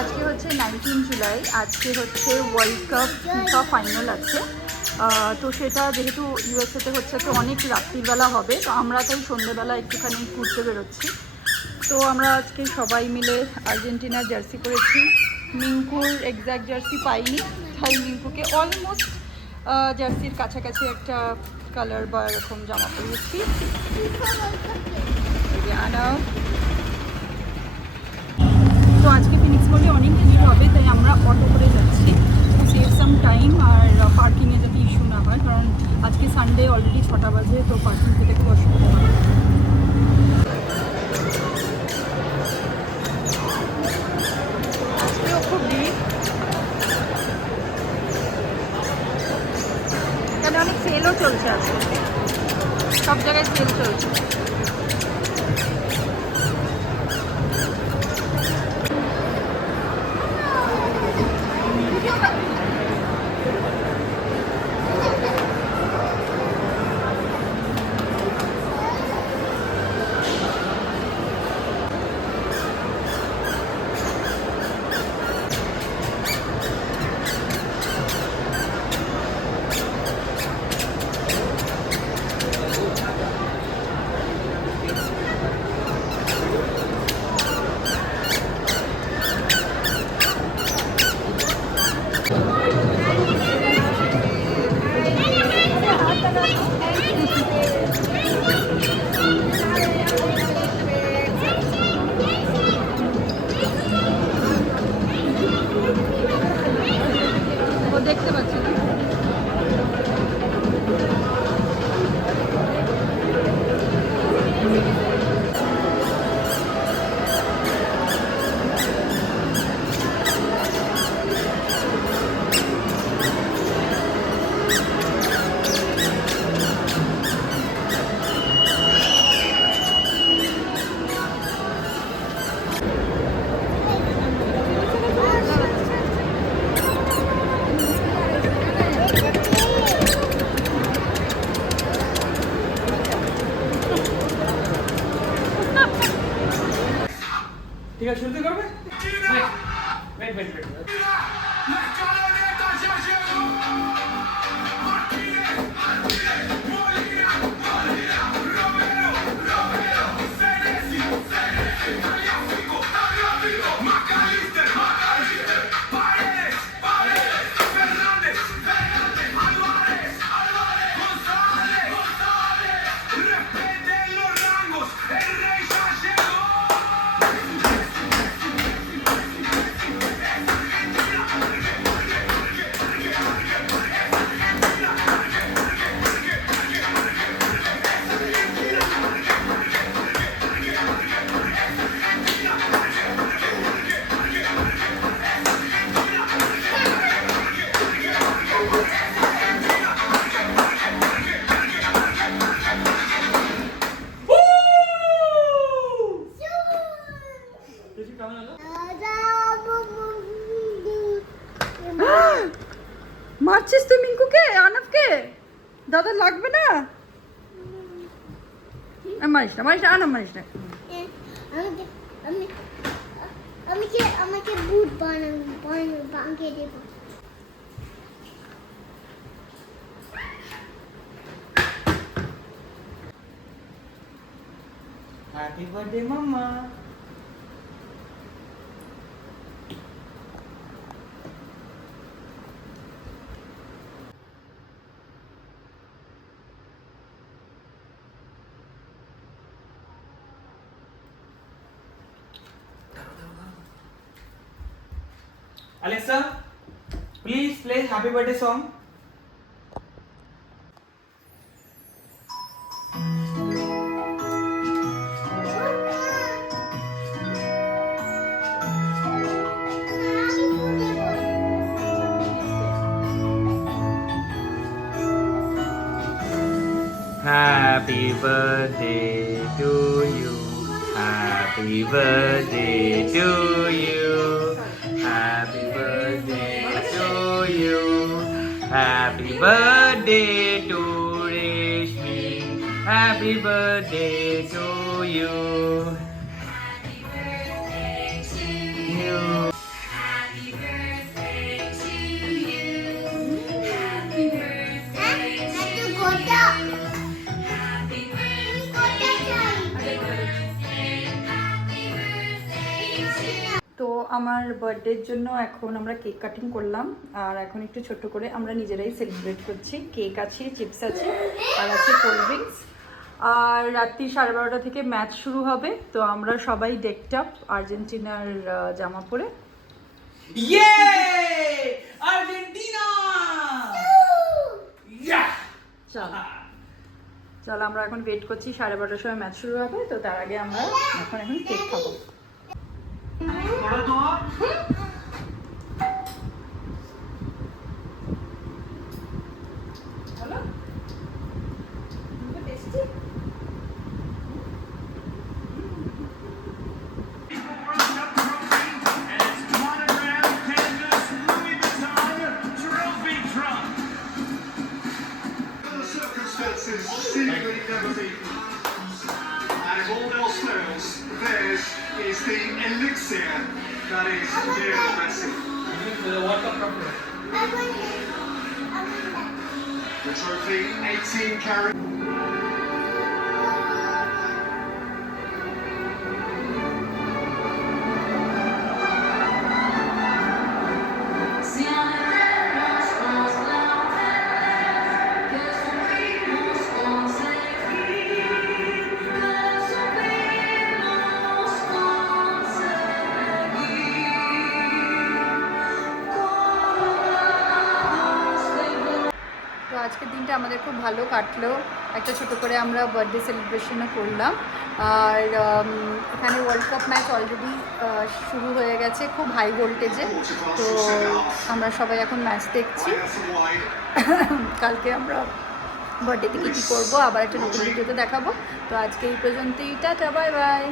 আজকে হচ্ছে 19 জুলাই। আজকে হচ্ছে ওয়ার্ল্ড কাপ ফিফা ফাইনাল আছে। তো সেটা যেহেতু ইউএসএতে হচ্ছে তো অনেক রাত্রিবেলা হবে, তো আমরা তাই সন্ধ্যেবেলা একটুখানি ঘুরতে বেরোচ্ছি। তো আমরা আজকে সবাই মিলে আর্জেন্টিনার জার্সি করেছি। মিঙ্কুর এক্স্যাক্ট জার্সি পাইনি, তাই মিঙ্কুকে অলমোস্ট জার্সির কাছাকাছি একটা কালার বা এরকম জামা পরিয়েছি। তো আজকে ফিনিক্স মলে অনেক ভিড় হবে, তাই আমরা অটো করে যাচ্ছি টু সেভ সাম টাইম, আর পার্কিংয়ে যাতে ইস্যু না হয়, কারণ আজকে সানডে অলরেডি 6টা বাজে, তো পার্কিং পেতে খুব অসুবিধা হবে। আজকেও খুব ভিড়, এখানে অনেক সেলও চলছে আজকে, সব জায়গায় সেল চলছে। ও দেখতে পাচ্ছি না। ঠিক আছে, শুরু করবে? Wait wait wait. মারছিস তুই মিঙ্কুকে, আনাফকে? দাদা লাগবে না, মারিস না, মারিস না, আনাফ মারিস না। আমাকে বুট বানিয়ে দেবো। Happy birthday mamma. Alexa, please play Happy Birthday song. Happy birthday to you. Happy birthday to you. Happy birthday to you. Happy birthday to Reshmi. Happy birthday to you. তো আমার বার্থডের জন্য এখন আমরা কেক কাটিং করলাম, আর এখন একটু ছোট্ট করে আমরা নিজেরাই সেলিব্রেট করছি। কেক আছে, চিপস আছে, আর আছে কোল্ড ড্রিঙ্কস। আর রাত্রি 12:30 থেকে ম্যাচ শুরু হবে, তো আমরা সবাই ডেকড আপ আর্জেন্টিনার জামা পরে। ইয়ে আর্জেন্টিনা ইয়া চল আমরা এখন ওয়েট করছি, 12:30টার সময় ম্যাচ শুরু হবে, তো তার আগে আমরা এখন কেক খাবো। Seemingly never beaten. And if all else fails, theirs is the elixir that is Lionel Messi. World Cup trophy. I want it. I want that. The trophy, 18 carat. তো আজকের দিনটা আমাদের খুব ভালো কাটলো, একটা ছোট করে আমরা বার্থডে সেলিব্রেশনও করলাম। আর এখানে ওয়ার্ল্ড কাপ ম্যাচ অলরেডি শুরু হয়ে গেছে, খুব হাই ভোল্টেজে। তো আমরা সবাই এখন ম্যাচ দেখছি। কালকে আমরা বার্থডে থেকে কী করবো আবার একটা নতুন ভিডিওতে দেখাবো। তো আজকে এই পর্যন্তই, টাটা, বাই বাই।